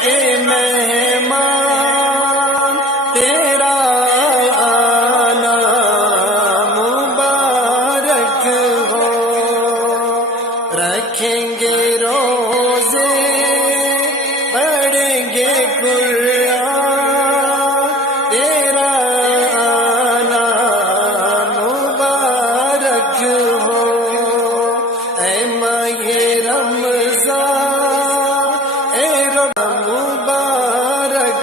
کے مہمان تیرا آنا مبارک ہو، رکھیں گے روزے پڑھیں گے قرآن تیرا آنا مبارک ہو، اے ماہ رمضان اے رب مبارک،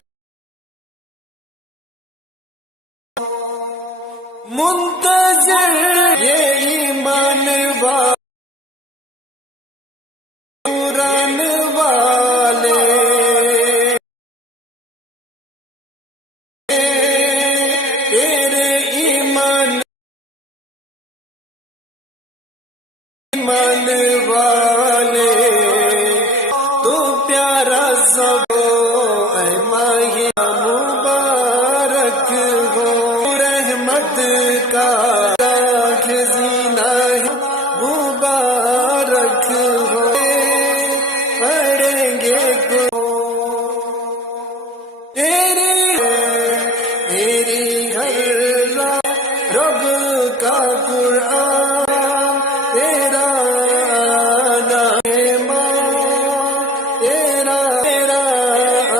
منتظر یہ ایمان قرآن والے تیرے ایمان والے تو پیارا سب اے ماہ مبارک ہو، رحمت کا خزینہ مبارک ہو، پڑھیں گے تیری ہر رات رب کا قرآن تیرا آنا تیرا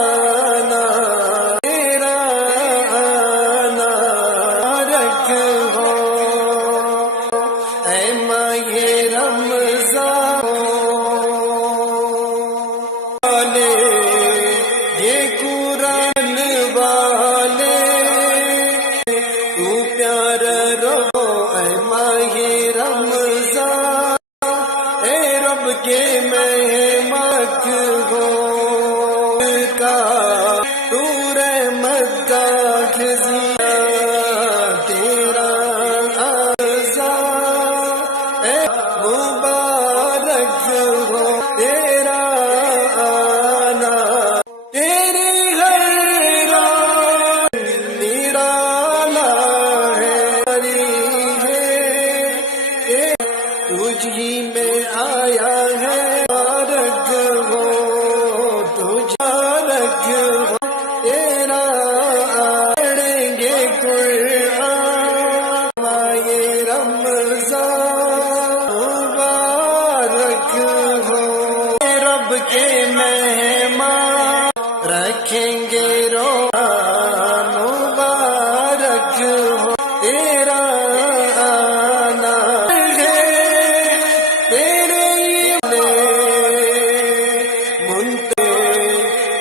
آنا تیرا آنا رکھ ہو، اے ماہ رمضان والے یہ قرآن والے تو پیارا رہو، اے ماہ رمضان اے رب کے مہمان ہو کا تو رحمت کا خزینہ تیرا آزاد اے مبارک ہو، تیرا آنا تیری ہر رات نرالا ہے، تجھ ہی میں آیا ہے مبارک ہو، تجھ مبارک ہو، تیرا پڑھیں گے قرآن ماہ رمضان مبارک ہو، رب کے مہمان رکھیں گے روزہ مبارک ہو، تیرا آنا ہے تیرے منتے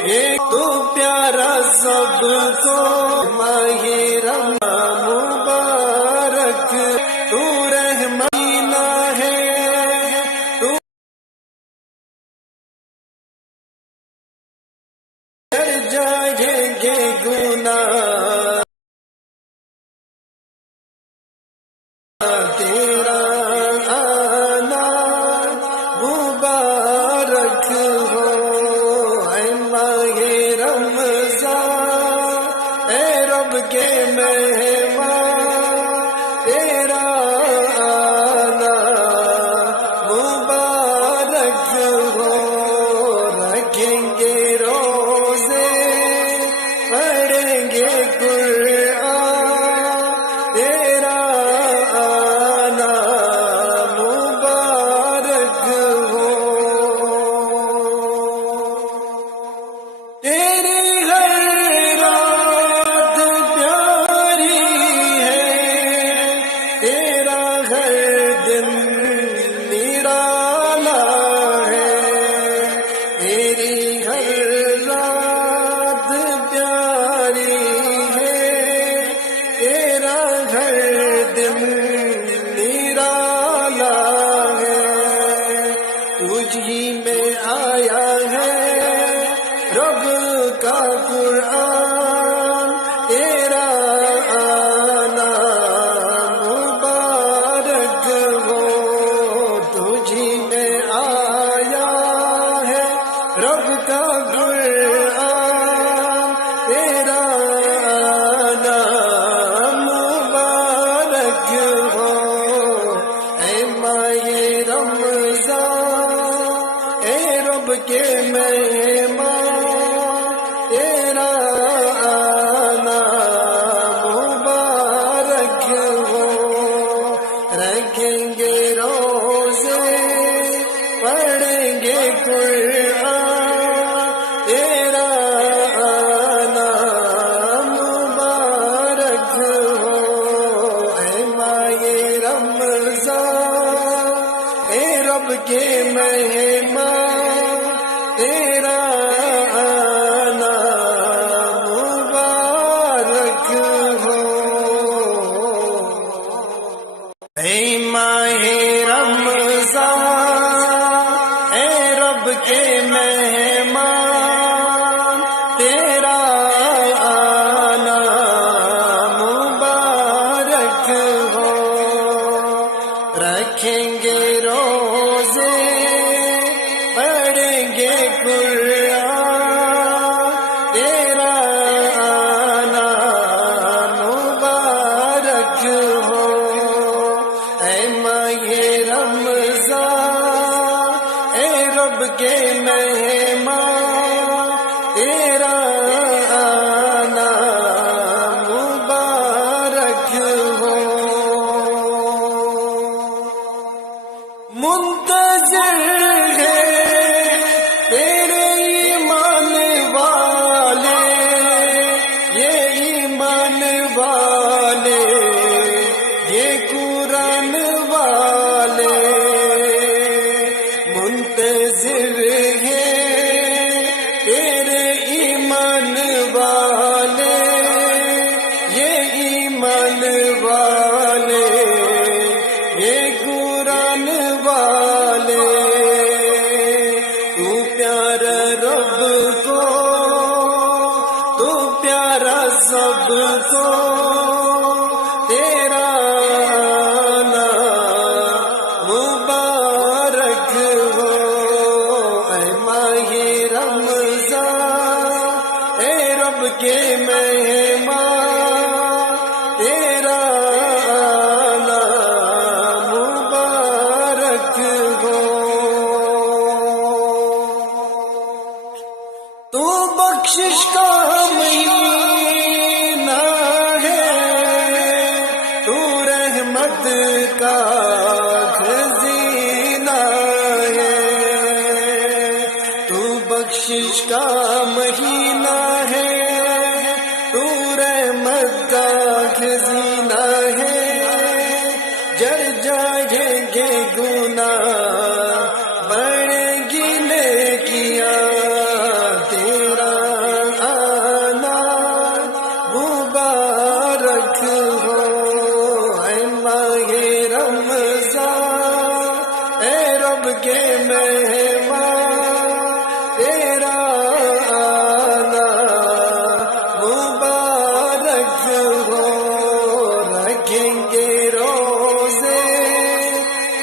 یہ تو پیارا سب کو ماہ رمضان مبارک، تو رحمینہ ہے تو کر جائیں گے گناہ تیرا آنا مبارک ہو، اے ماہ رمضان اے رب کے مہمان تیرا آنا مبارک ہو، رکھیں گے روزے پڑھیں گے قرآن تیرا آنا مبارک ہو، تیری ہر رات پیاری ہے، تیرا ہر دن نرالا ہے، تیری ہر رات پیاری ہے، تیرا ہر دن نرالا ہے، تجھ ہی میں آیا ہے رب کا قرآن تیرا آنا مبارک ہو، تجھ ہی میں آیا ہے رب کا قرآن تیرا آنا مبارک ہو، اے ماہ رمضان اے رب کے مہمان گے قرآن تیرا آنا مبارک ہو، اے ماہ رمضان اے رب کے مہمان تیرا آنا مبارک ہو، اے ماہ رمضان اے رب کے مہمان تیرا آنا مبارک ہو، رکھیں گے روزے پڑھیں گے قرآن تیرا آنا مبارک ہو، اے ماہ رمضان اے رب کے مہمان تیرا آنا مبارک ہو، منتظر ہے تیرے ایمان والے، یہ ایمان والے یہ قرآن والے، منتظر ہے تیرے ایمان والے، یہ ایمان والے یہ قرآن والے، تو پیارا رب کو تو پیارا سب کو تیرا آنا مبارک ہو، اے ماہ رمضان اے رب کے مہمان تیرا آنا مبارک ہو، تو بخشش کا مہینہ ہے، تو رحمت کا خزینہ ہے، تو بخشش کا مہینہ ہے، تو رحمت کا خزینہ ہے، جر جائیں گے گناہ بڑھیں گی نیکیاں تیرا آنا مبارک ہو، اے ماہ رمضان اے رب کے مہمان تیرا آنا مبارک ہو، رکھیں گے روزے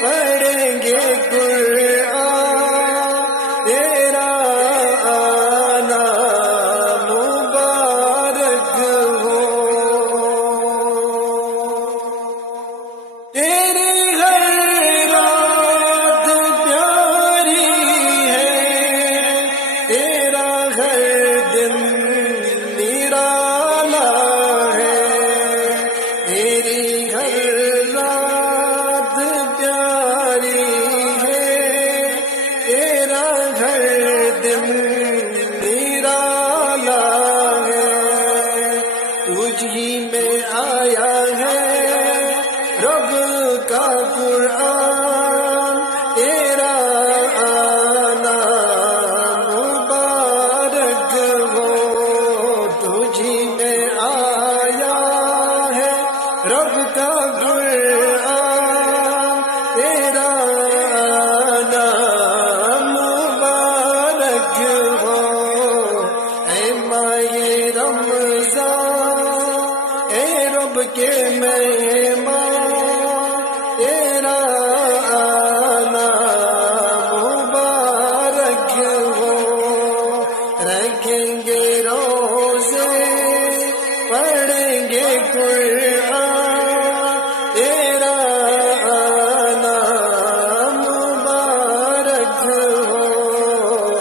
پڑھیں گے قرآن تیرا آنا مبارک ہو، تیری ہر رات پیاری ہے، تیرا ہر دن نرالا ہے، تیری ہر رات پیاری ہے، تیرا ہر دن نرالا ہے، تجھ ہی میں آیا ہے رب کا قرآن تیرا آنا مبارک ہو، تجھی میں آیا ہے رب کا قرآن تیرا آنا مبارک ہو، اے ماہ رمضان اے رب کے مہمان تیرا آنا مبارک ہو، رکھیں گے روزے پڑھیں گے قرآن تیرا آنا مبارک ہو،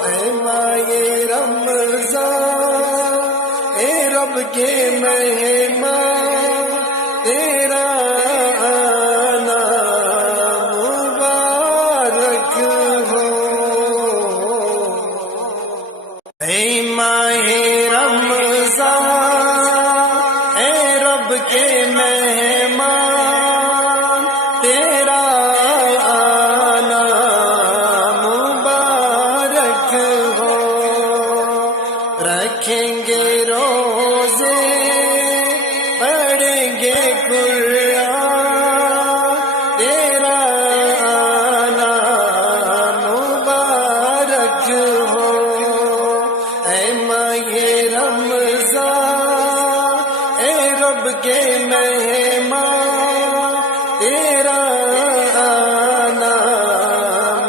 اے ماہ رمضان اے رب کے مہمان تیرا آنا مبارک ہو۔ ماہ رمضان اے رب کے مہمان تیرا آنا مبارک ہو، رکھیں گے روزے پڑھیں گے قرآن تیرا آنا مبارک ہو، اے ماہ رمضان اے رب کے مہمان تیرا آنا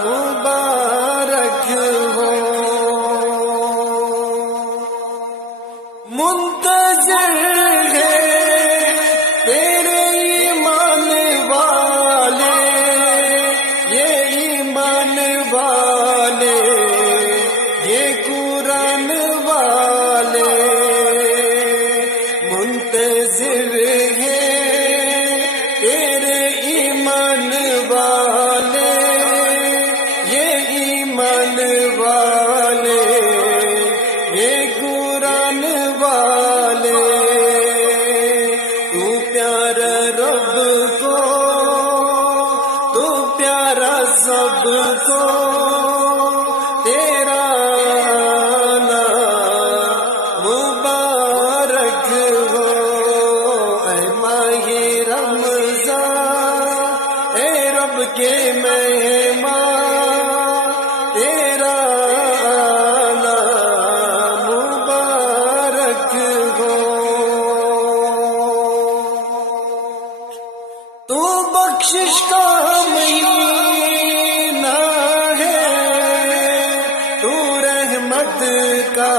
مبارک ہو، منتظر ہے تیرے ایمان والے، یہ ایمان والے، یہ قرآن والے، منتظر ہے تیرے ایمان والے، یہ ایمان والے، یہ قرآن والے، تو پیارا رب کو، تو پیارا سب کو، تیرا آنا مبارک ہو، اے ماہ رمضان اے رب کے مہمان تیرا آنا مبارک ہو، تو بخشش کا مہینہ ہے، تو رحمت کا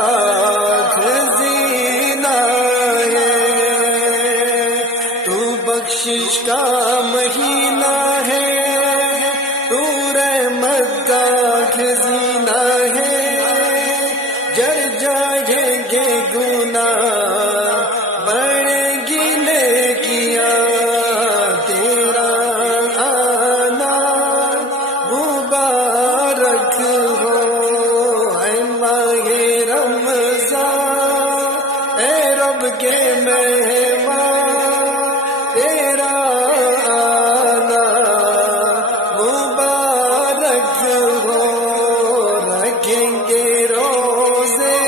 خزینہ ہے، تو بخشش کا مہینہ ہے، تو رحمت کا خزینہ ہے، جل جائیں گے گناہ بڑھیں گی نیکیاں تیرا آنا مبارک ہو، اے ماہ رمضان اے رب کے مہمان تیرا آنا مبارک ہو، رکھیں گے روزے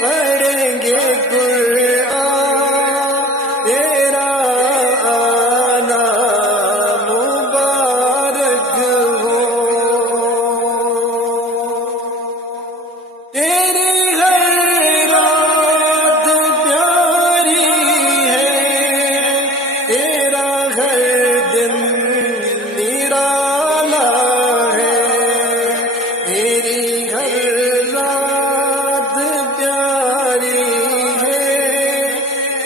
پڑھیں گے قرآن تیرا آنا مبارک ہو، تیری ہر رات پیاری ہے، تیرا ہر دن نرالا ہے، تیری ہر رات پیاری ہے،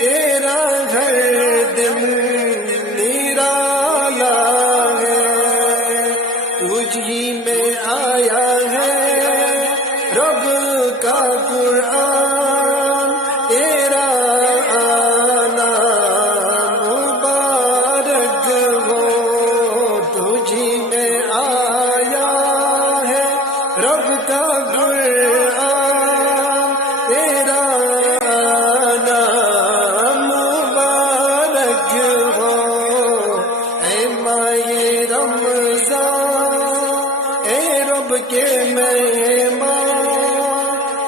تیرا ہر دن نرالا ہے، تجھ ہی میں آیا ہے رب کا قرآن تیرا آنا مبارک ہو، تجھی میں آیا ہے رب کا قرآن تیرا آنا مبارک ہو، اے ماہ رمضان اے رب کے مہمان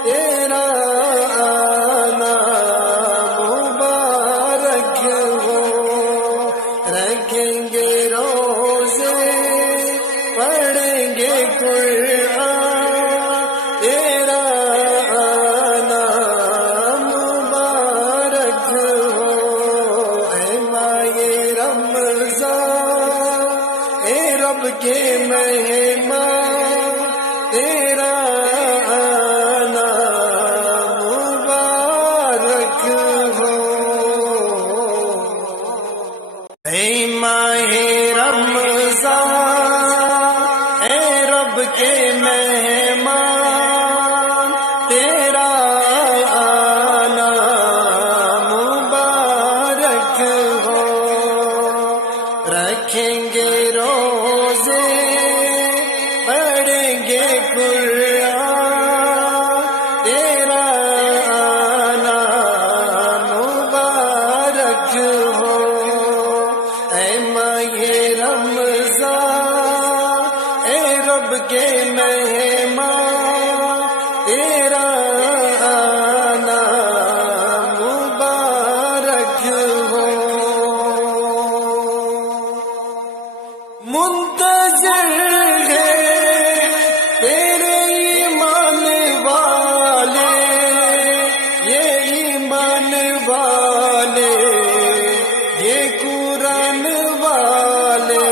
تیرا آنا مبارک ہو، رکھیں گے روزے پڑھیں گے قرآن تیرا آنا مبارک ہو، اے ماہ رمضان اے رب کے مہمان تیرا آنا مبارک ہو، اے ماہ رمضان اے رب کے مہمان تیرا آنا مبارک ہو، رکھیں گے روزے پڑھیں گے قرآن تیرا تیرا آنا مبارک ہو، منتظر ہے تیرے ایمان والے، یہ ایمان والے، یہ قرآن والے،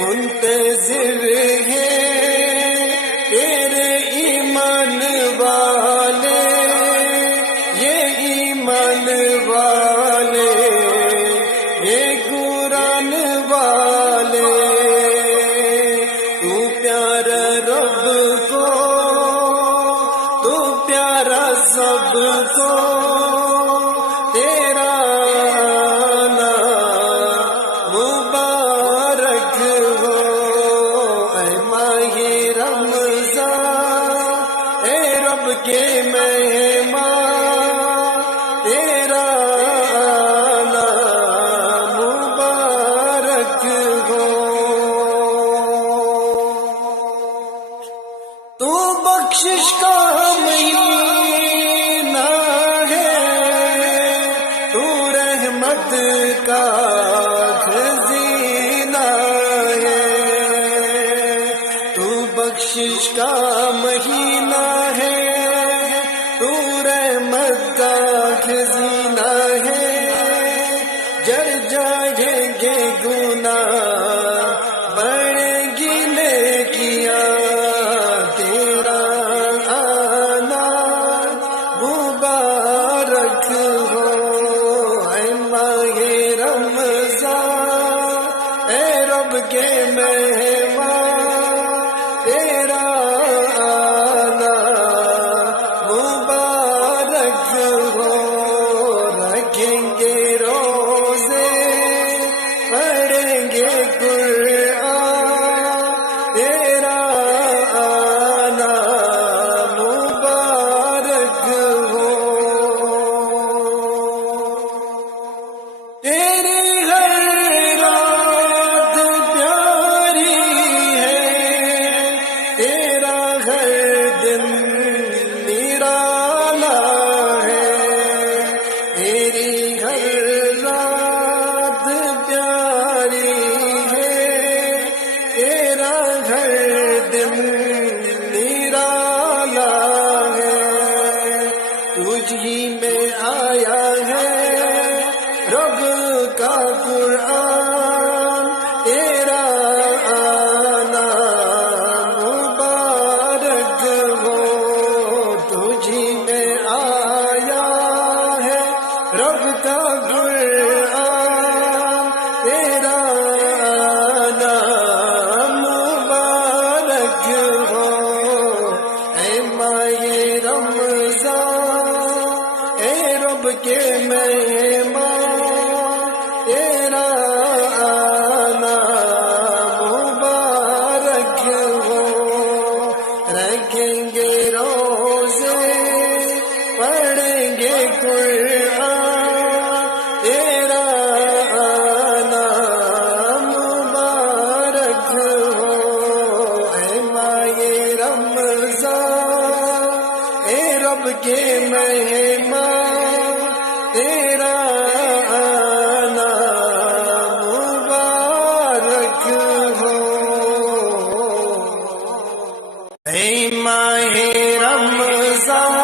منتظر ہے تیرے ایمان والے، یہ ایمان والے، یہ قرآن والے، تو پیارا رب کو، تو پیارا سب کو، تیرا آنا مبارک ہو، اے ماہ رمضان، اے رب کے مہمان، تیرا آنا مبارک ہو، تو بخشش کا مہینہ ہے، تو رحمت کا خزینہ ہے، تو بخشش کا مہینہ ہے، تو رحمت کا خزینہ ہے، جر جائیں گے گناہ بڑھیں گی نیکیاں، تیرا آنا مبارک ہو، اے ماہ رمضان، اے رب کے مہمان، تیرا آنا مبارک ہو، رکھیں گے روزے، پڑھیں گے قرآن، تیرا آنا مبارک ہو، تیری ہر رات پیاری ہے، تیرا ہر دن نرالا ہے، تیری ہر رات پیاری ہے، تیرا ہر دن نرالا ہے، تجھ ہی میں آیا ہے رب کا قرآن، تیرا آنا مبارک ہو، تجھی میں آیا ہے رب کا قرآن، تیرا آنا مبارک ہو، اے ماہ رمضان، اے رب کے مہمان، تیرا آنا مبارک ہو، رکھیں گے روزے، پڑھیں گے قرآن، تیرا آنا مبارک ہو، اے ماہ رمضان، اے رب کے مہمان، تیرا آنا مبارک ہو، اے ماہ رمضان،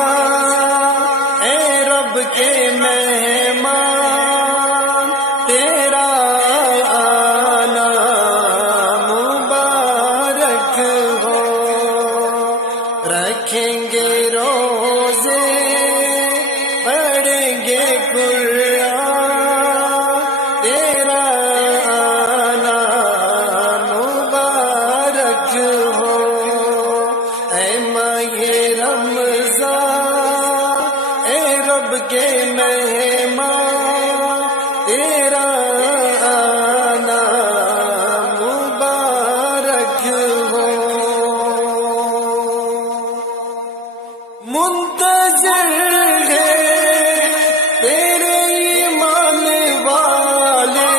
اے رب کے مہمان، تیرا آنا مبارک ہو، رکھیں گے روزے، پڑھیں گے قرآن، تیرا آنا مبارک ہو، اے ماہ رمضان، اے رب کے مہمان، تیرا آنا مبارک ہو، منتظر ہے تیرے ایمان والے،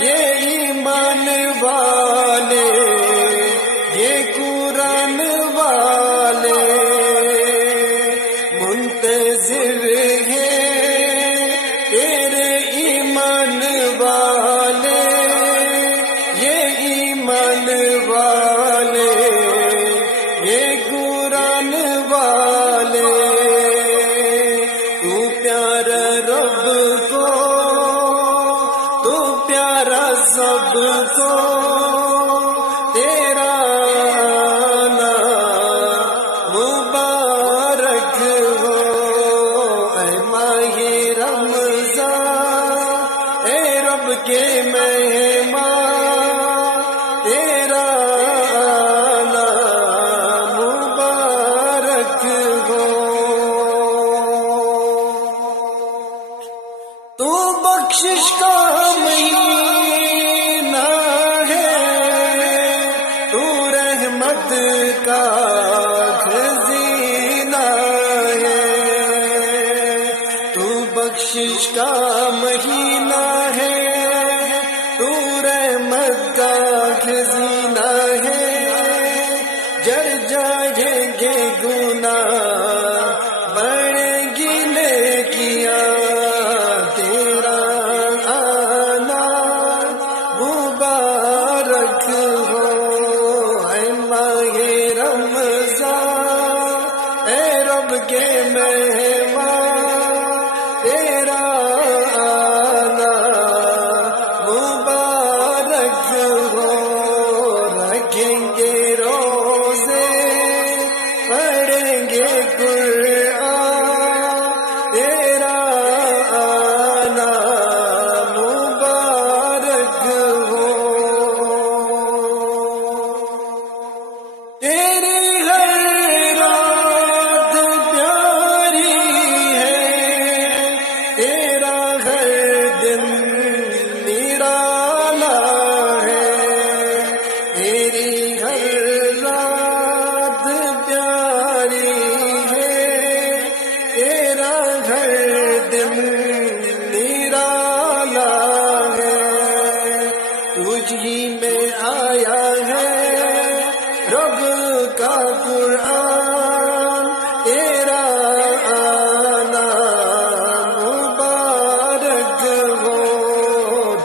یہ ایمان والے، یہ قرآن والے، بخشش کا مہینہ ہے، تو رحمت کا خزینہ ہے، تو بخشش کا مہینہ ہے، تو رحمت کا خزینہ ہے، جر جائیں گے گناہ بڑھیں گی نیکیاں، تیرا آنا مبارک ہو اے ماہ رمضان، اے رب کے مہمان، تیرا آنا مبارک ہو، رکھیں گے روزے پڑھیں گے قرآن، تیرا آنا مبارک ہو، تیری ہر رات پیاری ہے، تیرا ہر دن نرالا ہے، تیری ہر رات پیاری ہے، تیرا ہر دن نرالا ہے، تجھ ہی میں آیا ہے رب کا قرآن، تیرا آنا مبارک ہو،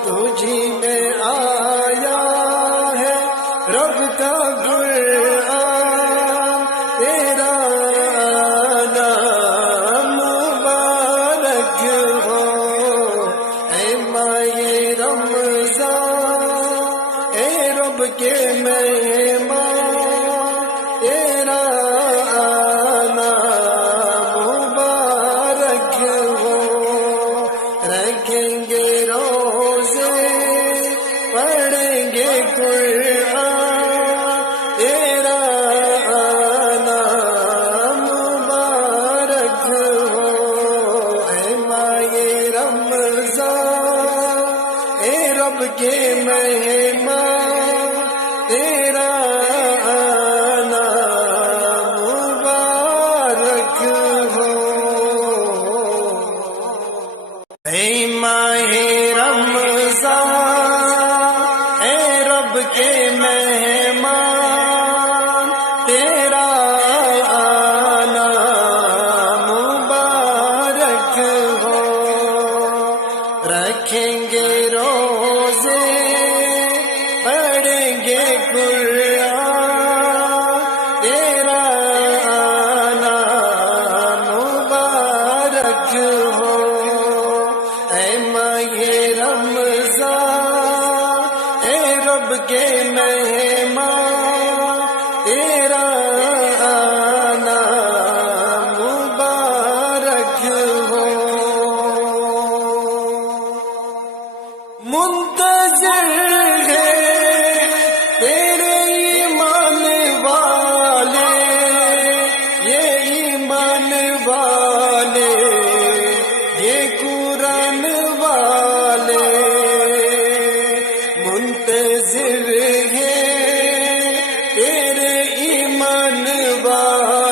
تجھی میں آیا ہے رب کا قرآن، تیرا آنا مبارک ہو، اے ماہ رمضان، اے رب کے مہمان، تیرا آنا مبارک ہو، رکھیں گے روزے پڑھیں گے قرآن، تیرا آنا مبارک ہو، اے ماہ رمضان، اے رب کے مہمان، تیرا آنا مبارک ہو، اے ماہ رمضان، اے رب کے مہمان، تیرا آنا مبارک ہو، رکھیں گے روزے پڑھیں گے قرآن، تیرا آنا مبارک ہو، اے ماہ رمضان، اے رب کے مہمان، تیرا آنا مبارک ہو، منتظر ہے تیرے ایمان والے، یہ ایمان والے